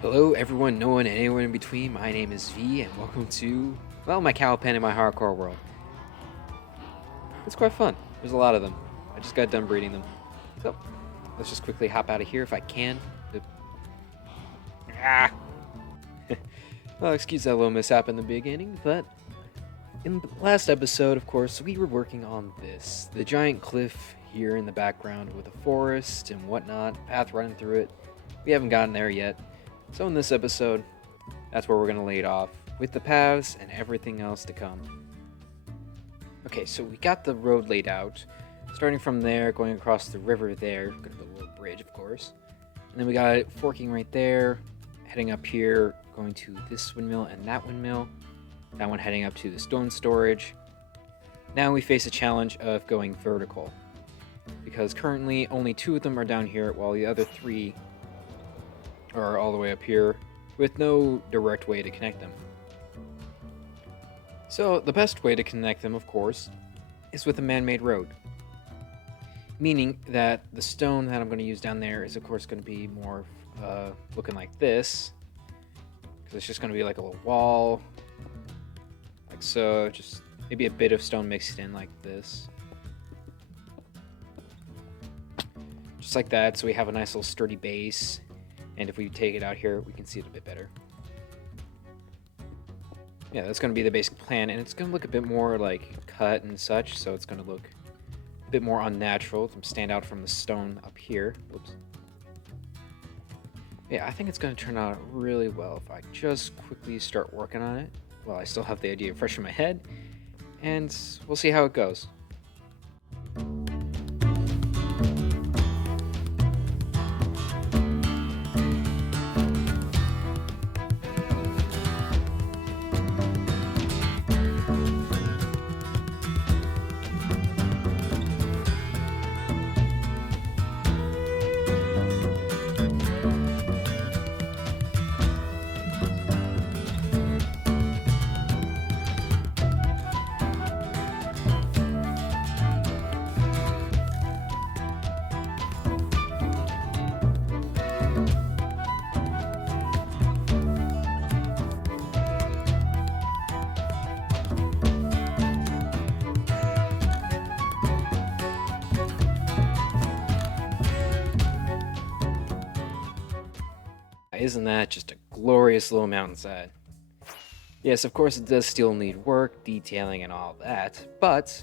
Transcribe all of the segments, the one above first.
Hello, everyone, no one, and anyone in between. My name is V, and welcome to, well, my cow pen in my hardcore world. It's quite fun. There's a lot of them. I just got done breeding them. So, let's just quickly hop out of here if I can. Ah! Well, excuse that little mishap in the beginning, but in the last episode, of course, we were working on this. The giant cliff here in the background with a forest and whatnot, path running through it. We haven't gotten there yet. So in this episode, that's where we're going to lay it off, with the paths and everything else to come. Okay, so we got the road laid out. Starting from there, going across the river there. Gonna build a little bridge, of course. And then we got it forking right there, heading up here, going to this windmill and that windmill. That one heading up to the stone storage. Now we face a challenge of going vertical, because currently only 2 of them are down here, while the other 3 are all the way up here, with no direct way to connect them. So the best way to connect them, of course, is with a man-made road. Meaning that the stone that I'm going to use down there is, of course, going to be more looking like this. Because it's just going to be like a little wall. Like so, just maybe a bit of stone mixed in like this. Just like that, so we have a nice little sturdy base. And if we take it out here, we can see it a bit better. Yeah, that's going to be the basic plan, and it's going to look a bit more like cut and such, so it's going to look a bit more unnatural to stand out from the stone up here. Whoops. Yeah, I think it's going to turn out really well if I just quickly start working on it. Well, I still have the idea fresh in my head, and we'll see how it goes. Isn't that just a glorious little mountainside? Yes, of course it does still need work, detailing, and all that, but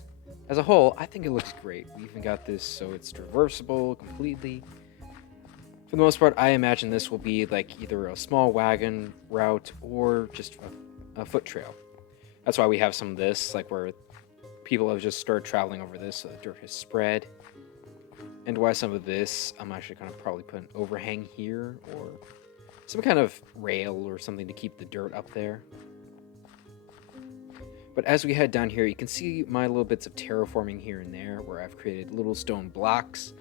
as a whole, I think it looks great. We even got this so it's traversable completely. For the most part, I imagine this will be like either a small wagon route or just a foot trail. That's why we have some of this, like where people have just started traveling over this, so the dirt has spread. And why some of this, I'm actually going to probably put an overhang here, or some kind of rail or something to keep the dirt up there. But as we head down here, you can see my little bits of terraforming here and there, where I've created little stone blocks,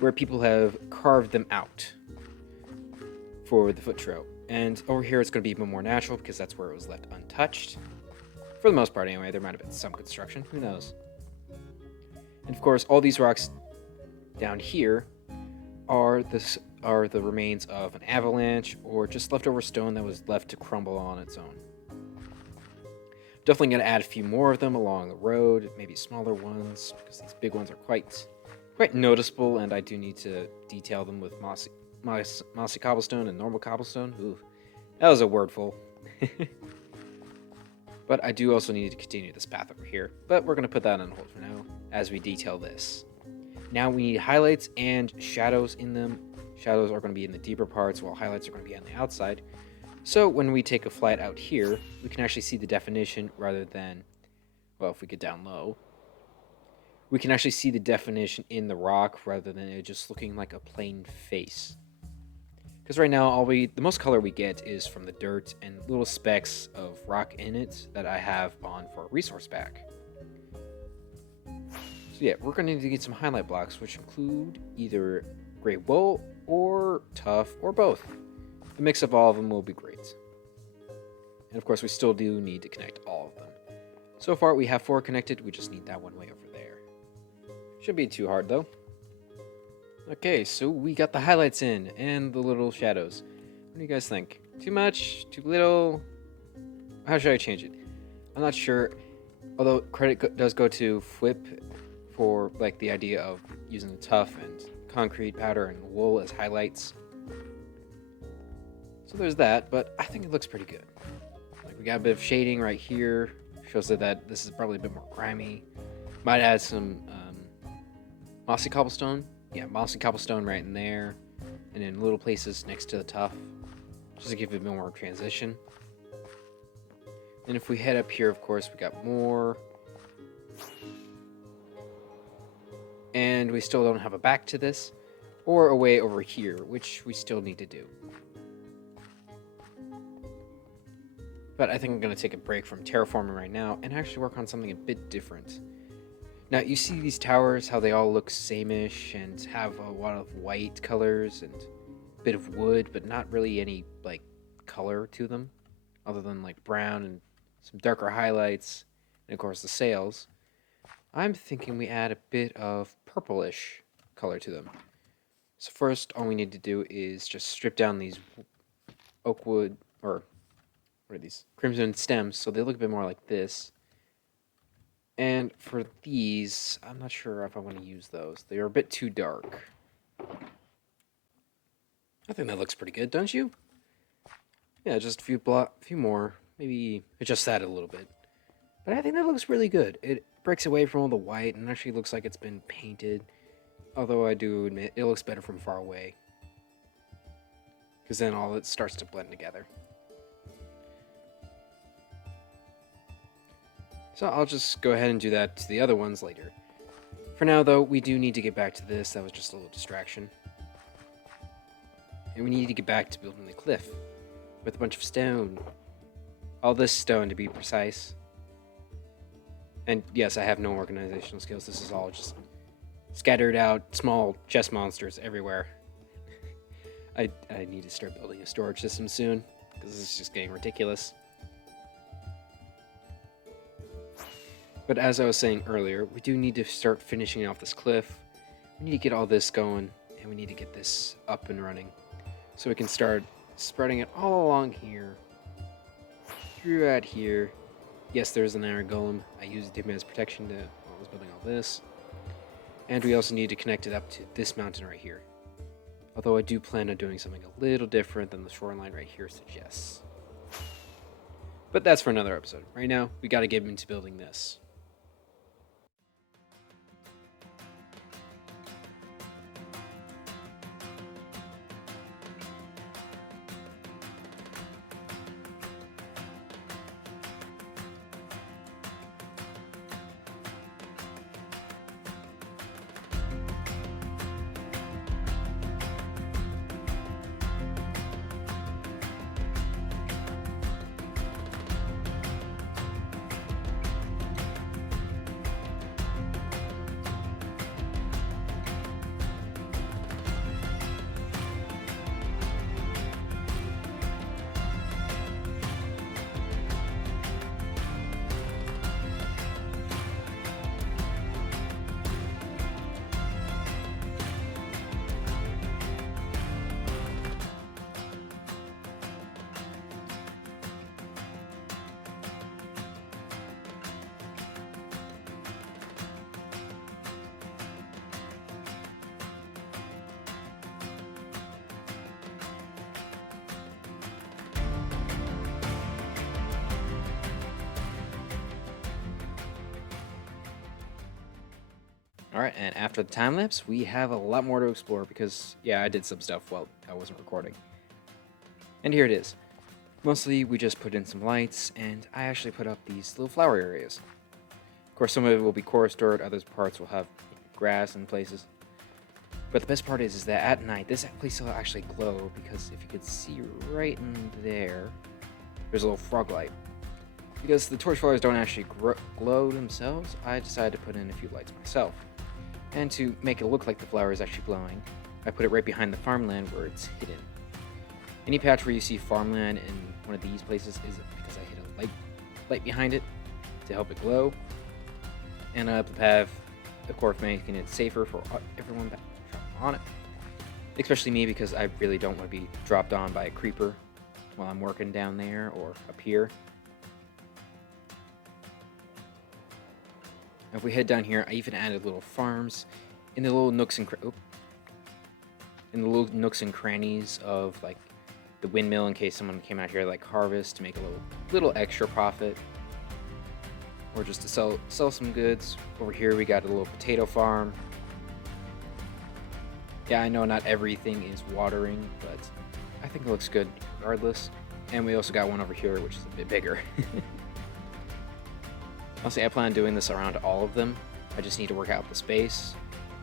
where people have carved them out for the foot trail. And over here it's going to be even more natural, because that's where it was left untouched. For the most part anyway, there might have been some construction, who knows. And of course, all these rocks down here are the remains of an avalanche, or just leftover stone that was left to crumble on its own. Definitely going to add a few more of them along the road, maybe smaller ones, because these big ones are quite noticeable, and I do need to detail them with mossy cobblestone and normal cobblestone. Ooh, that was a wordful. But I do also need to continue this path over here, but we're going to put that on hold for now as we detail this. Now we need highlights and shadows in them. Shadows are going to be in the deeper parts, while highlights are going to be on the outside. So when we take a flight out here, we can actually see the definition rather than, well, if we get down low, we can actually see the definition in the rock rather than it just looking like a plain face. Because right now, the most color we get is from the dirt and little specks of rock in it that I have on for a resource pack. So yeah, we're going to need to get some highlight blocks, which include either gray wool or tough, or both. The mix of all of them will be great. And of course, we still do need to connect all of them. So far, we have 4 connected. We just need that one way over there. Shouldn't be too hard, though. Okay, so we got the highlights in and the little shadows. What do you guys think? Too much? Too little? How should I change it? I'm not sure. Although credit does go to Flip for like the idea of using the tough and concrete powder and wool as highlights. So there's that, but I think it looks pretty good. Like we got a bit of shading right here. Shows that this is probably a bit more grimy. Might add some mossy cobblestone. Yeah, mossy cobblestone right in there. And in little places next to the tough. Just to give it a bit more transition. And if we head up here, of course, we got more. And we still don't have a back to this. Or a way over here, which we still need to do. But I think I'm going to take a break from terraforming right now and actually work on something a bit different. Now, you see these towers, how they all look same-ish and have a lot of white colors and a bit of wood, but not really any, like, color to them, other than, like, brown and some darker highlights, and, of course, the sails. I'm thinking we add a bit of purplish color to them. So first, all we need to do is just strip down these oak wood, or what are these? Crimson stems, so they look a bit more like this. And for these, I'm not sure if I want to use those. They are a bit too dark. I think that looks pretty good, don't you? Yeah, just a few more. Maybe adjust that a little bit. But I think that looks really good. It breaks away from all the white and actually looks like it's been painted. Although I do admit it looks better from far away. Because then all it starts to blend together. So I'll just go ahead and do that to the other ones later. For now, though, we do need to get back to this. That was just a little distraction. And we need to get back to building the cliff with a bunch of stone. All this stone, to be precise. And yes, I have no organizational skills. This is all just scattered out small chest monsters everywhere. I need to start building a storage system soon, because this is just getting ridiculous. But as I was saying earlier, we do need to start finishing off this cliff. We need to get all this going, and we need to get this up and running. So we can start spreading it all along here, throughout here. Yes, there's an iron golem. I used him as protection while I was building all this. And we also need to connect it up to this mountain right here. Although I do plan on doing something a little different than the shoreline right here suggests. But that's for another episode. Right now, we got to get into building this. Alright, and after the time lapse, we have a lot more to explore because, yeah, I did some stuff while I wasn't recording. And here it is. Mostly, we just put in some lights, and I actually put up these little flower areas. Of course, some of it will be core stored, other parts will have grass in places. But the best part is that at night, this place will actually glow, because if you could see right in there, there's a little frog light. Because the torch flowers don't actually glow themselves, I decided to put in a few lights myself. And to make it look like the flower is actually glowing, I put it right behind the farmland where it's hidden. Any patch where you see farmland in one of these places is because I hit a light behind it to help it glow. And I have, of course, making it safer for everyone on it. Especially me, because I really don't want to be dropped on by a creeper while I'm working down there or up here. If we head down here, I even added little farms in the little nooks and crannies of like the windmill, in case someone came out here like harvest to make a little extra profit, or just to sell some goods. Over here we got a little potato farm. Yeah, I know not everything is watering, but I think it looks good regardless. And we also got one over here, which is a bit bigger. Honestly, I plan on doing this around all of them. I just need to work out the space.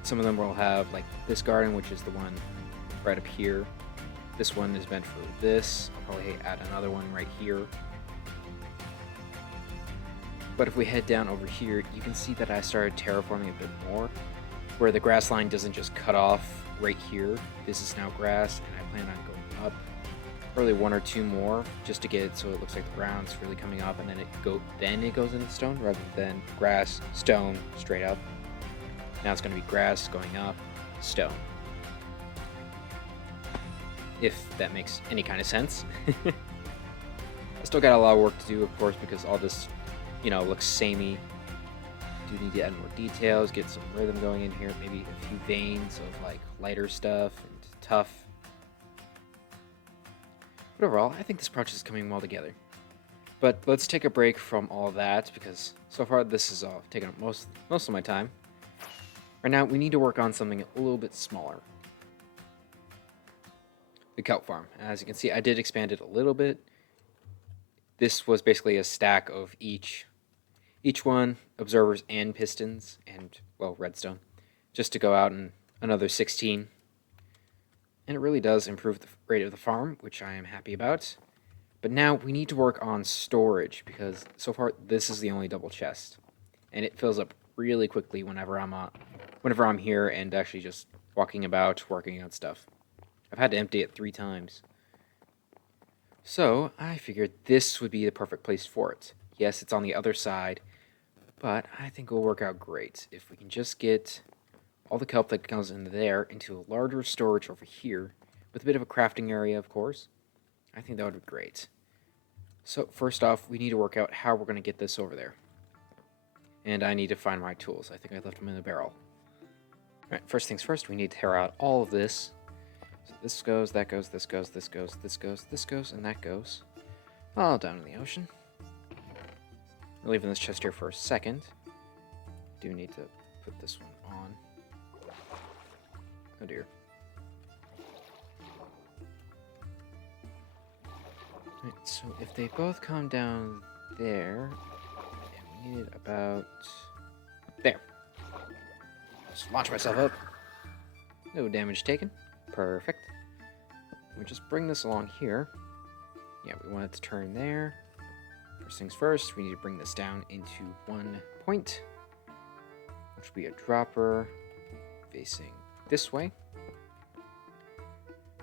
Some of them will have like this garden, which is the one right up here. This one is meant for this. I'll probably add another one right here. But if we head down over here, you can see that I started terraforming a bit more, where the grass line doesn't just cut off right here. This is now grass, and I plan on going up probably one or two more just to get it so it looks like the ground's really coming up, and then it goes into stone rather than grass, stone, straight up. Now it's going to be grass going up, stone. If that makes any kind of sense. I still got a lot of work to do, of course, because all this, looks samey. Do need to add more details, get some rhythm going in here, maybe a few veins of like lighter stuff and tough. But overall, I think this project is coming well together. But let's take a break from all of that, because so far this is all taking up most of my time. Right now, we need to work on something a little bit smaller. The kelp farm. As you can see, I did expand it a little bit. This was basically a stack of each one, observers and pistons, and, well, redstone, just to go out in another 16. And it really does improve the rate of the farm, which I am happy about. But now we need to work on storage, because so far this is the only double chest, and it fills up really quickly whenever I'm here and actually just walking about, working on stuff. I've had to empty it 3 times. So I figured this would be the perfect place for it. Yes, it's on the other side, but I think it will work out great if we can just get all the kelp that goes in there into a larger storage over here, with a bit of a crafting area, of course. I think that would be great. So first off, we need to work out how we're going to get this over there. And I need to find my tools. I think I left them in the barrel. Alright, first things first, we need to tear out all of this. So this goes, that goes, this goes, this goes, this goes, this goes, and that goes. All down in the ocean. We're leaving this chest here for a second. Do need to put this one on. Oh dear. Right, so if they both come down there, and we need it about there. Just launch myself up. No damage taken. Perfect. We just bring this along here. Yeah, we want it to turn there. First things first, we need to bring this down into 1 point, which will be a dropper facing this way.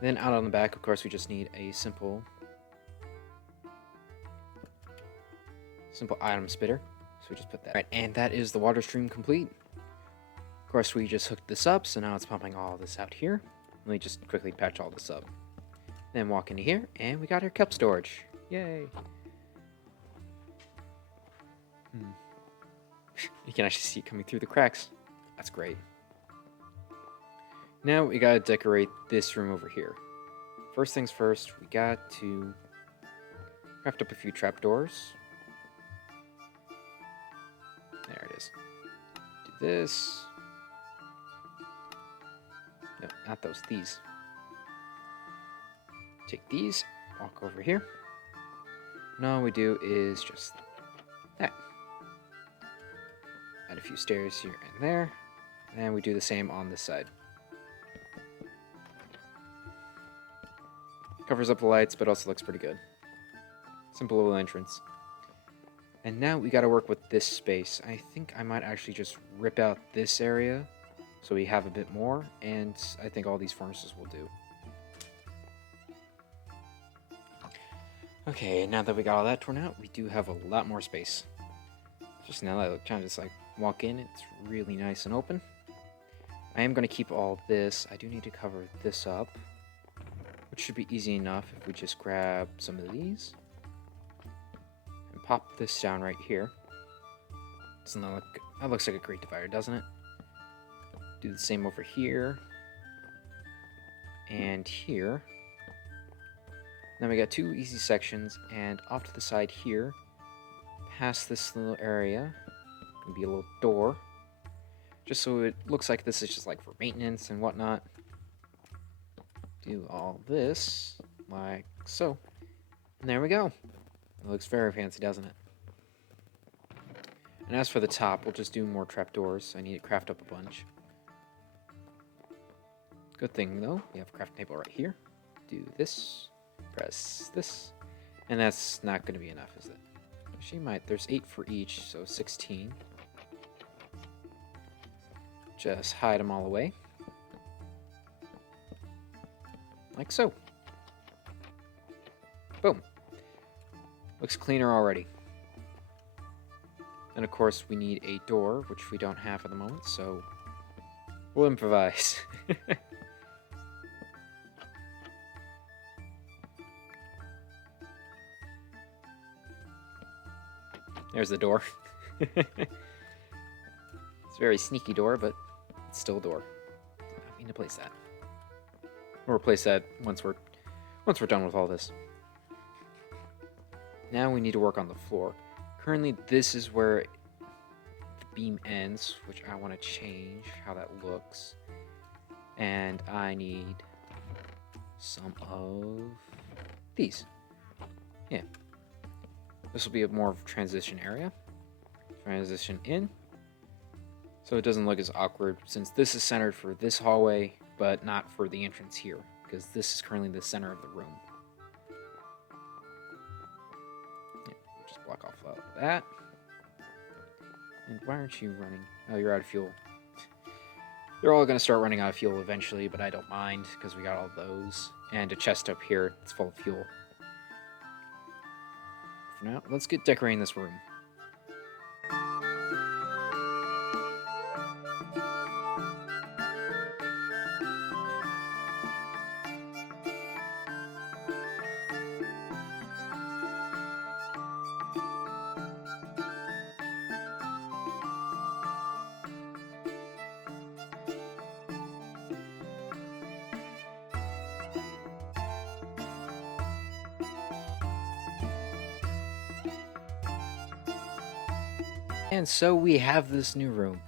Then out on the back, of course, we just need a simple item spitter. So we just put that. Right, and that is the water stream complete. Of course, we just hooked this up, so now it's pumping all this out here. Let me just quickly patch all this up. Then walk into here, and we got our kelp storage. Yay! You can actually see it coming through the cracks. That's great. Now we gotta decorate this room over here. First things first, we got to craft up a few trapdoors. There it is. Do this. No, not those, these. Take these, walk over here. And all we do is just that. Add a few stairs here and there. And we do the same on this side. Covers up the lights, but also looks pretty good. Simple little entrance. And now we gotta work with this space. I think I might actually just rip out this area so we have a bit more, and I think all these furnaces will do. Okay, now that we got all that torn out, we do have a lot more space. Just now that I kind of just like walk in, it's really nice and open. I am going to keep all this. I do need to cover this up, which should be easy enough if we just grab some of these and pop this down right here. Doesn't that look good? That looks like a great divider, doesn't it? Do the same over here and here. Then we got two easy sections, and off to the side here, past this little area, gonna be a little door, just so it looks like this is just like for maintenance and whatnot. Do all this like so, and there we go. It looks very fancy, doesn't it? And as for the top, we'll just do more trapdoors. I need to craft up a bunch. Good thing though, we have a crafting table right here. Do this, press this, and that's not going to be enough, is it? She might. There's 8 for each, so 16. Just hide them all away. Like so. Boom. Looks cleaner already. And of course we need a door, which we don't have at the moment, so we'll improvise. There's the door. It's a very sneaky door, but it's still a door. I need to place that. We'll replace that once we're done with all this. Now we need to work on the floor. Currently, this is where the beam ends, which I want to change how that looks. And I need some of these. Yeah. This will be a more of a transition area. Transition in. So it doesn't look as awkward, since this is centered for this hallway, but not for the entrance here, because this is currently the center of the room. Yeah, we'll just block off that. And why aren't you running? Oh, you're out of fuel. They're all going to start running out of fuel eventually, but I don't mind, because we got all those. And a chest up here that's full of fuel. For now, let's get decorating this room. And so we have this new room.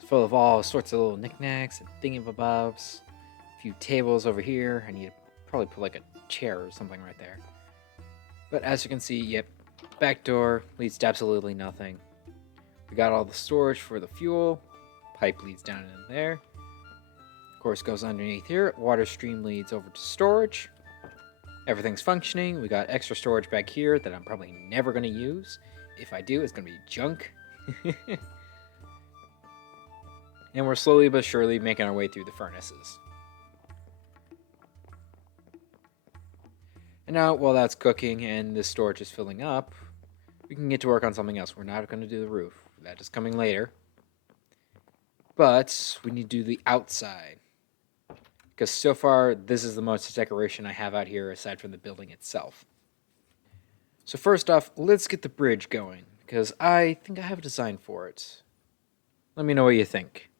It's full of all sorts of little knickknacks and thingamabobs. A few tables over here. I need to probably put like a chair or something right there. But as you can see, yep, back door leads to absolutely nothing. We got all the storage for the fuel. Pipe leads down in there. Of course, goes underneath here. Water stream leads over to storage. Everything's functioning. We got extra storage back here that I'm probably never going to use. If I do, it's going to be junk. And we're slowly but surely making our way through the furnaces. And now, while that's cooking and this storage is filling up, we can get to work on something else. We're not going to do the roof. That is coming later. But we need to do the outside. Because so far, this is the most decoration I have out here aside from the building itself. So first off, let's get the bridge going, because I think I have a design for it. Let me know what you think.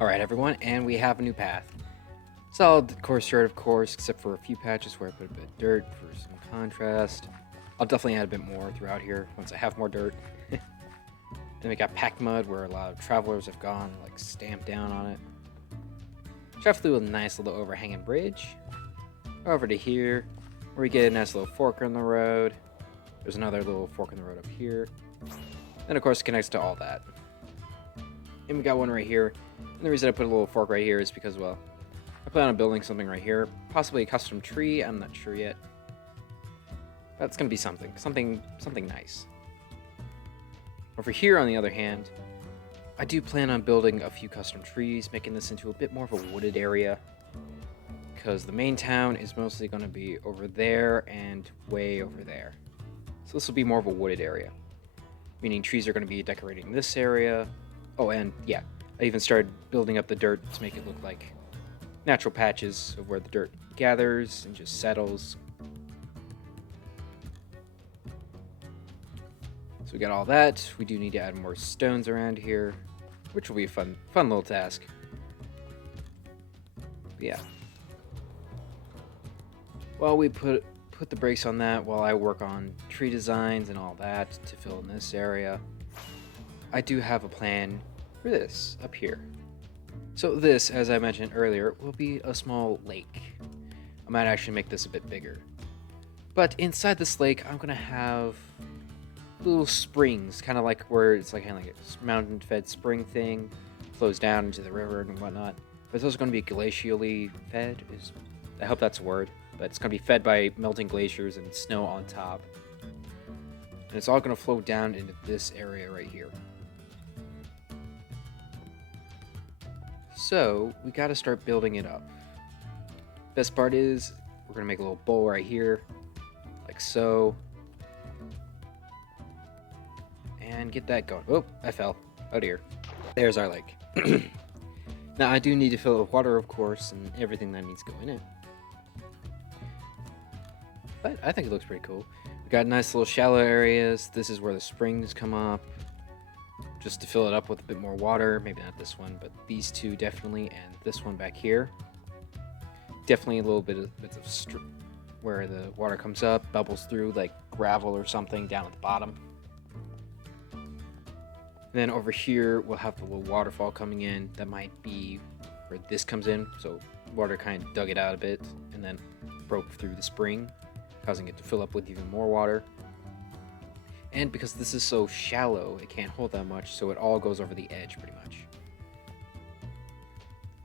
Alright everyone, and we have a new path. Solid course dirt, of course, except for a few patches where I put a bit of dirt for some contrast. I'll definitely add a bit more throughout here once I have more dirt. Then we got packed mud where a lot of travelers have gone, like stamped down on it. Travel through a nice little overhanging bridge. Over to here, where we get a nice little fork in the road. There's another little fork in the road up here. Then of course it connects to all that. And we got one right here. And the reason I put a little fork right here is because, well, I plan on building something right here. Possibly a custom tree, I'm not sure yet. That's gonna be something nice. Over here, on the other hand, I do plan on building a few custom trees, making this into a bit more of a wooded area, because the main town is mostly going to be over there and way over there. So this will be more of a wooded area, meaning trees are going to be decorating this area. Oh, and yeah, I even started building up the dirt to make it look like natural patches of where the dirt gathers and just settles. So we got all that. We do need to add more stones around here, which will be a fun little task. But yeah. Well, we put the brakes on that while I work on tree designs and all that to fill in this area. I do have a plan for this up here. So this, as I mentioned earlier, will be a small lake. I might actually make this a bit bigger. But inside this lake, I'm gonna have little springs, kind of like where it's like a mountain-fed spring thing, flows down into the river and whatnot. But it's also going to be glacially fed. I hope that's a word. But it's going to be fed by melting glaciers and snow on top. And it's all going to flow down into this area right here. So we got to start building it up. Best part is we're going to make a little bowl right here, like so. And get that going. Oh, I fell. Oh dear. There's our lake. Now I do need to fill it with water, of course, and everything that needs to go in it. But I think it looks pretty cool. We got nice little shallow areas. This is where the springs come up. Just to fill it up with a bit more water. Maybe not this one, but these two definitely, and this one back here. Definitely a little bit of where the water comes up, bubbles through like gravel or something down at the bottom. And then over here, we'll have the little waterfall coming in. That might be where this comes in. So water kind of dug it out a bit and then broke through the spring, causing it to fill up with even more water. And because this is so shallow, it can't hold that much, so it all goes over the edge pretty much.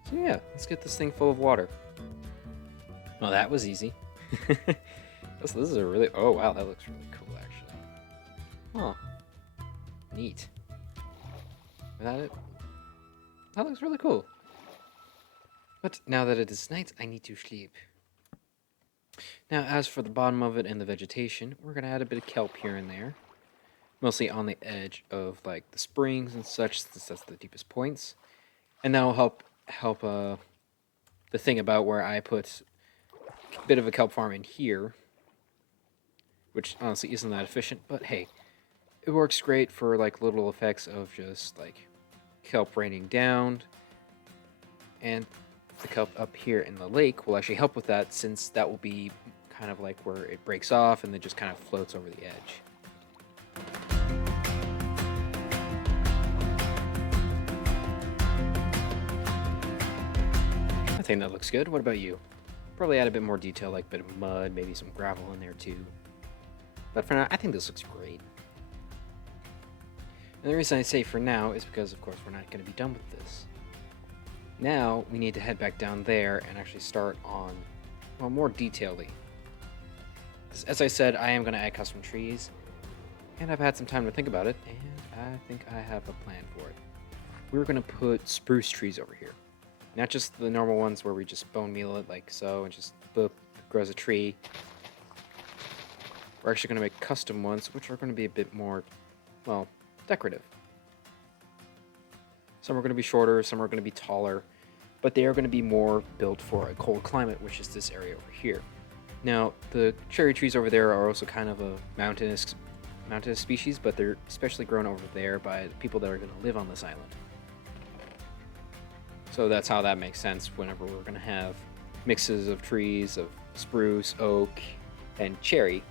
So yeah, let's get this thing full of water. Well, that was easy. this is a really... Oh, wow, that looks really cool, actually. Huh. Neat. That looks really cool. But now that it is night, I need to sleep. Now, as for the bottom of it and the vegetation, we're going to add a bit of kelp here and there. Mostly on the edge of, like, the springs and such, since that's the deepest points. And that'll help the thing about where I put a bit of a kelp farm in here, which honestly isn't that efficient, but hey, it works great for, like, little effects of just, like, kelp raining down, and the kelp up here in the lake will actually help with that, since that will be kind of like where it breaks off and then just kind of floats over the edge. I think that looks good. What about you? Probably add a bit more detail, like a bit of mud, maybe some gravel in there too. But for now, I think this looks great. And the reason I say for now is because, of course, we're not going to be done with this. Now, we need to head back down there and actually start on, well, more detailedly. As I said, I am going to add custom trees, and I've had some time to think about it, and I think I have a plan for it. We're going to put spruce trees over here. Not just the normal ones where we just bone meal it like so, and just boop, grows a tree. We're actually going to make custom ones, which are going to be a bit more, well, decorative. Some are going to be shorter, some are going to be taller, but they are going to be more built for a cold climate, which is this area over here. Now, the cherry trees over there are also kind of a mountainous species, but they're especially grown over there by the people that are going to live on this island. So that's how that makes sense whenever we're going to have mixes of trees of spruce, oak, and cherry.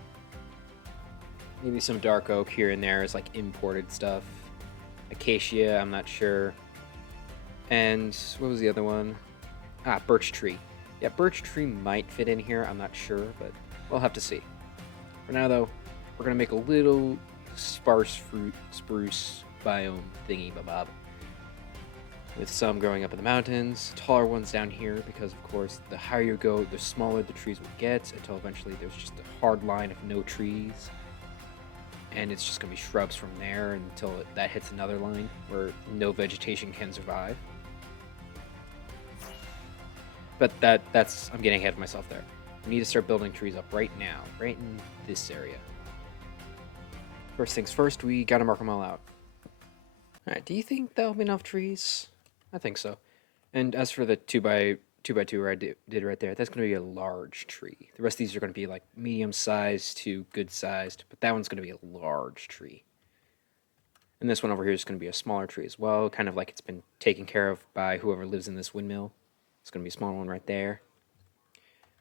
Maybe some dark oak here and there is like imported stuff. Acacia, I'm not sure. And what was the other one? Ah, birch tree. Yeah, birch tree might fit in here, I'm not sure, but we'll have to see. For now, though, we're going to make a little sparse spruce biome thingy-bob. With some growing up in the mountains, taller ones down here, because, of course, the higher you go, the smaller the trees will get, until eventually there's just a hard line of no trees. and it's just going to be shrubs from there until that hits another line where no vegetation can survive. But that's I'm getting ahead of myself there. We need to start building trees up right now, right in this area. First things first, we gotta mark them all out. Alright, do you think that'll be enough trees? I think so. And as for the 2x2 where I did right there, that's gonna be a large tree. The rest of these are gonna be like medium sized to good sized, but that one's gonna be a large tree. And this one over here is gonna be a smaller tree as well, kind of like it's been taken care of by whoever lives in this windmill. It's gonna be a small one right there.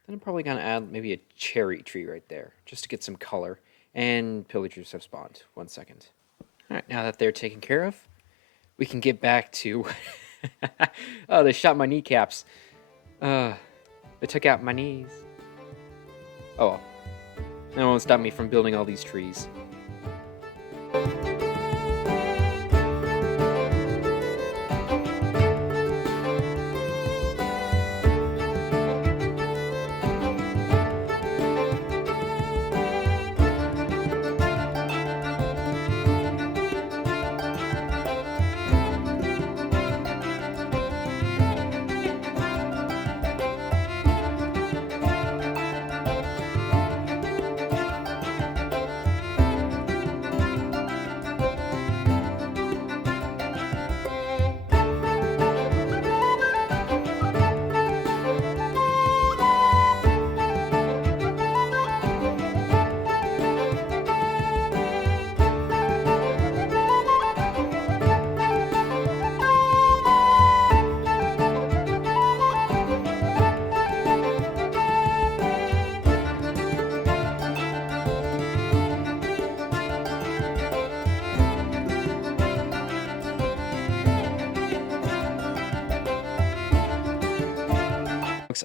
Then I'm probably gonna add maybe a cherry tree right there, just to get some color. And pillagers have spawned. 1 second. Alright, now that they're taken care of, we can get back to... Oh, they shot my kneecaps. They took out my knees. Oh well. That won't stop me from building all these trees.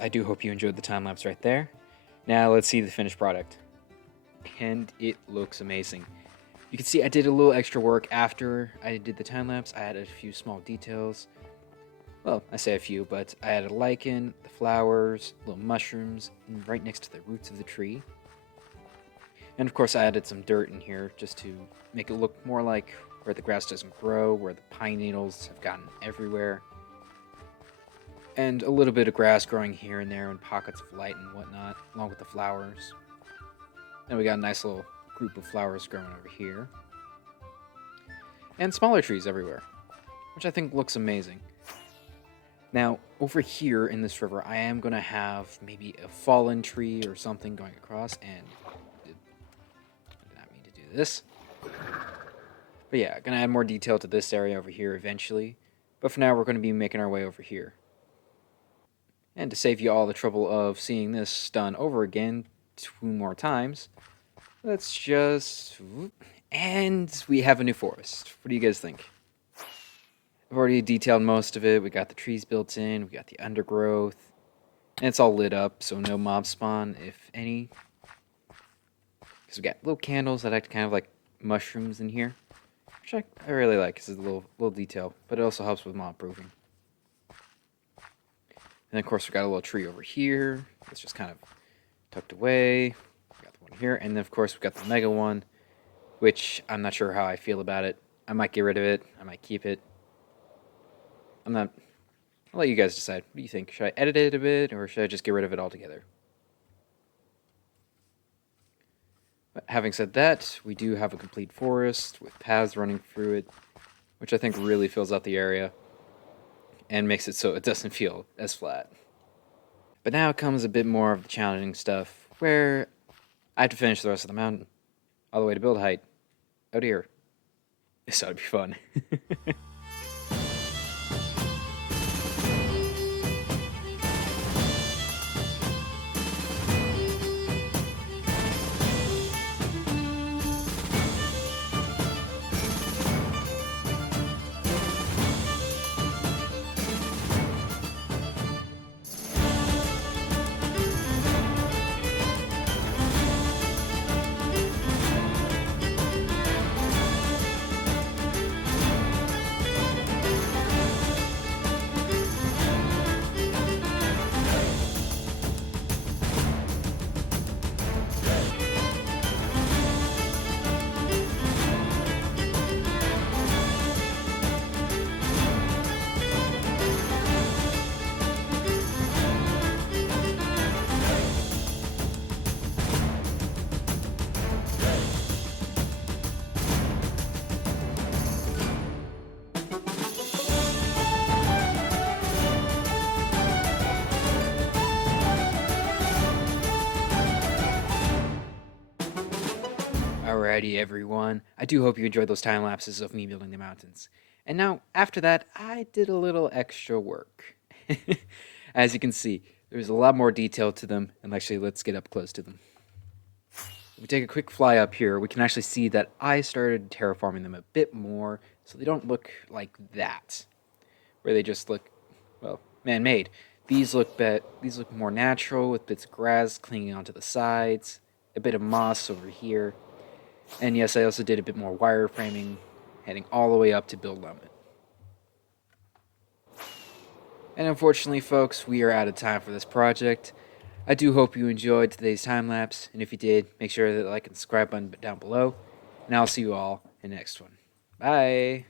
I do hope you enjoyed the time lapse right there. Now let's see the finished product. And it looks amazing. You can see I did a little extra work after I did the time lapse. I added a few small details. Well, I say a few, but I added a lichen, the flowers, little mushrooms, and right next to the roots of the tree. And of course I added some dirt in here just to make it look more like where the grass doesn't grow, where the pine needles have gotten everywhere. And a little bit of grass growing here and there in pockets of light and whatnot, along with the flowers. And we got a nice little group of flowers growing over here. And smaller trees everywhere, which I think looks amazing. Now, over here in this river, I am going to have maybe a fallen tree or something going across, and I did not mean to do this. But yeah, going to add more detail to this area over here eventually. But for now, we're going to be making our way over here. And to save you all the trouble of seeing this done over again 2 more times, let's just... And we have a new forest. What do you guys think? I've already detailed most of it. We got the trees built in, we got the undergrowth, and it's all lit up, so no mob spawn, if any. Because we got little candles that act kind of like mushrooms in here, which I really like, because it's a little detail, but it also helps with mob proofing. And of course we got a little tree over here that's just kind of tucked away. We got the one here, and then of course we got the mega one, which I'm not sure how I feel about it. I might get rid of it, I might keep it. I'll let you guys decide. What do you think? Should I edit it a bit, or should I just get rid of it altogether? But having said that, we do have a complete forest with paths running through it, which I think really fills out the area and makes it so it doesn't feel as flat. But now comes a bit more of the challenging stuff, where I have to finish the rest of the mountain, all the way to build height. Oh dear. This ought to be fun. Alrighty, everyone. I do hope you enjoyed those time lapses of me building the mountains. And now, after that, I did a little extra work. As you can see, there's a lot more detail to them, and actually, let's get up close to them. If we take a quick fly up here, we can actually see that I started terraforming them a bit more, so they don't look like that, where they just look, well, man-made. These look more natural, with bits of grass clinging onto the sides, a bit of moss over here. And yes, I also did a bit more wireframing, heading all the way up to build limit. And unfortunately, folks, we are out of time for this project. I do hope you enjoyed today's time lapse, and if you did, make sure to like and subscribe button down below. And I'll see you all in the next one. Bye!